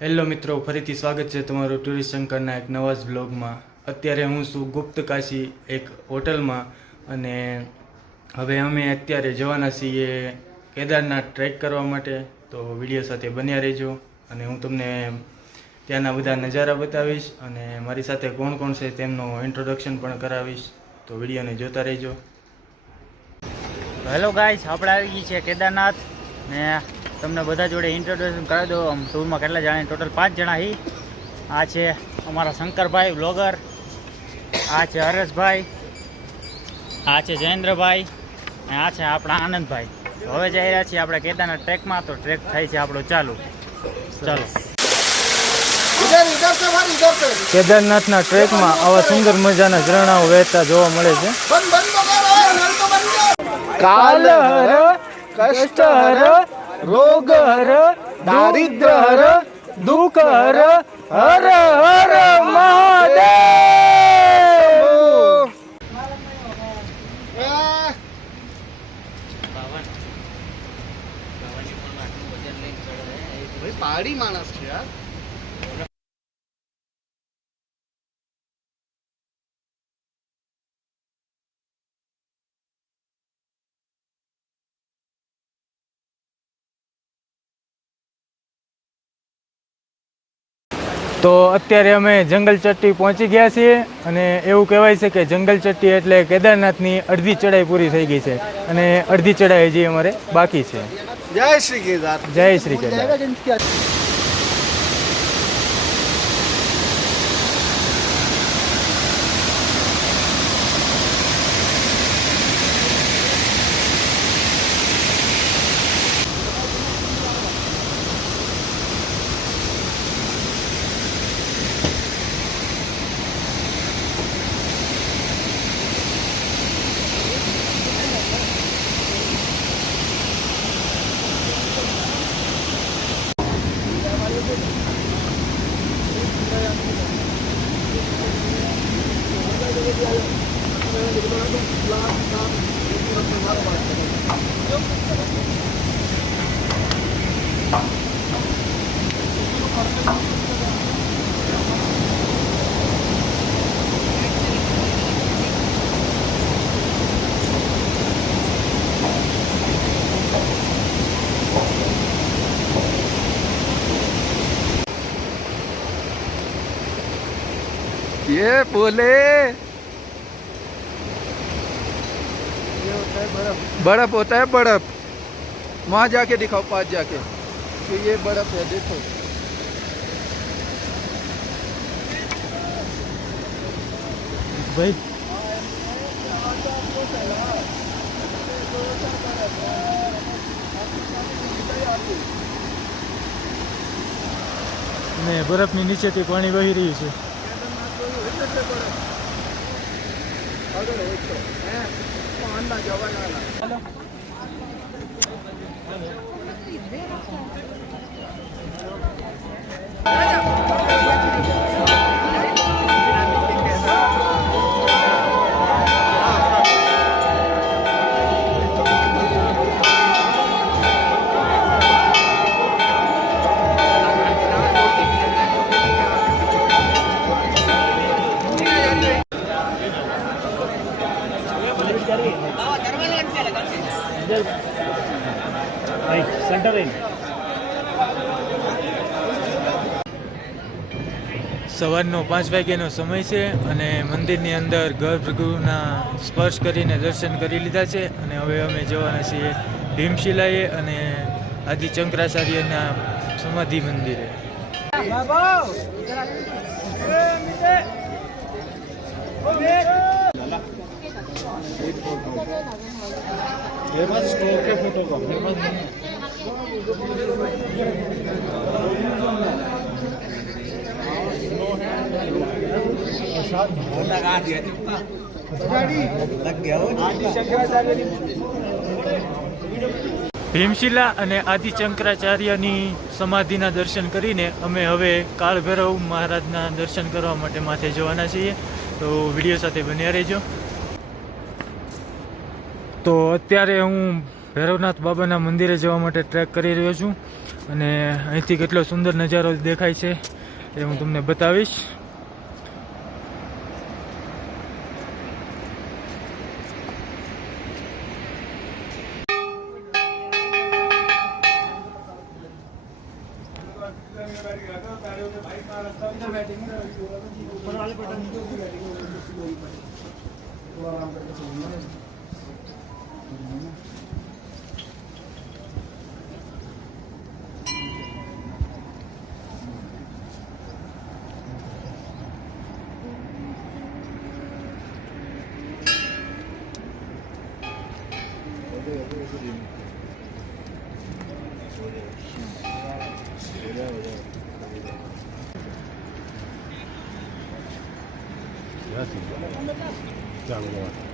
Hello મિત્રો, ફરીથી સ્વાગત છે તમારું ટુરિસ્ટ શંકરના એક નવા જ બ્લોગમાં. અત્યારે હું છું ગુપ્ત કાશી એક હોટલમાં અને હવે અમે અત્યારે જવાના છીએ કેદારનાથ ટ્રેક કરવા માટે. તો વિડીયો સાથે બન્યા રહેજો અને હું તમને ત્યાંના બધા નજારા બતાવીશ અને મારી સાથે કોણ કોણ છે તેમનું ઇન્ટ્રોડક્શન પણ કરાવીશ. તો વિડીયોને જોતા રહેજો. હેલો ગાઈસ, આપણે આવી ગઈ છે કેદારનાથ ને તમને બધા જોડે ઇન્ટ્રોડક્શન કરાવી દો. આમ ટૂરમાં કેટલા જણા? ટોટલ 5 જણા હી. આ છે અમારા શંકરભાઈ બ્લોગર, આ છે હરેશભાઈ, આ છે જયેન્દ્રભાઈ અને આ છે આપણા આનંદભાઈ. તો હવે જઈ રહ્યા છીએ આપણે કેદારનાથ ટ્રેકમાં. તો ટ્રેક થાય છે આપણો ચાલુ. ચાલો. કેદારનાથના ટ્રેકમાં આવા સુંદર મજાના ઝરણાઓ વહેતા જોવા મળે છે. કાલ હર, કષ્ટ હર, રોગ હર, દારિદ્ર હર, દુઃખ હર, હર હર મહાદેવ. પહાડી માણસ છે યાર. તો અત્યારે અમે જંગલ ચટ્ટી પહોંચી ગયા છીએ અને એવું કહેવાય છે કે જંગલ ચટ્ટી એટલે કેદારનાથની અડધી ચડાઈ પૂરી થઈ ગઈ છે અને અડધી ચડાઈ હજી અમારે બાકી છે. જય શ્રી કેદાર. જય શ્રી કેદાર. ये बोले बर्फ होता है, बर्फ. वहाँ जाके दिखाओ, पास जाके कि ये बर्फ है. देखो ભાઈ ને બરફની નીચેથી પાણી વહી રહ્યું છે. સવારનો 5 વાગ્યાનો સમય છે અને મંદિરની અંદર ગર્ભગૃહના સ્પર્શ કરીને દર્શન કરી લીધા છે અને હવે અમે જવાના છીએ ભીમશિલાએ અને આદિ શંકરાચાર્યના સમાધિ મંદિરે. ભીમશિલા અને આદિ શંકરાચાર્યની સમાધિના દર્શન કરીને અમે હવે કાળભૈરવ મહારાજના દર્શન કરવા માટે માથે જવાના છીએ. તો વિડીયો સાથે બન્યા રહેજો. તો અત્યારે હું ભૈરવનાથ બાબાના મંદિરે જવા માટે ટ્રેક કરી રહ્યો છું અને અહીંથી કેટલો સુંદર નજારો દેખાય છે એ હું તમને બતાવીશ. Gracias.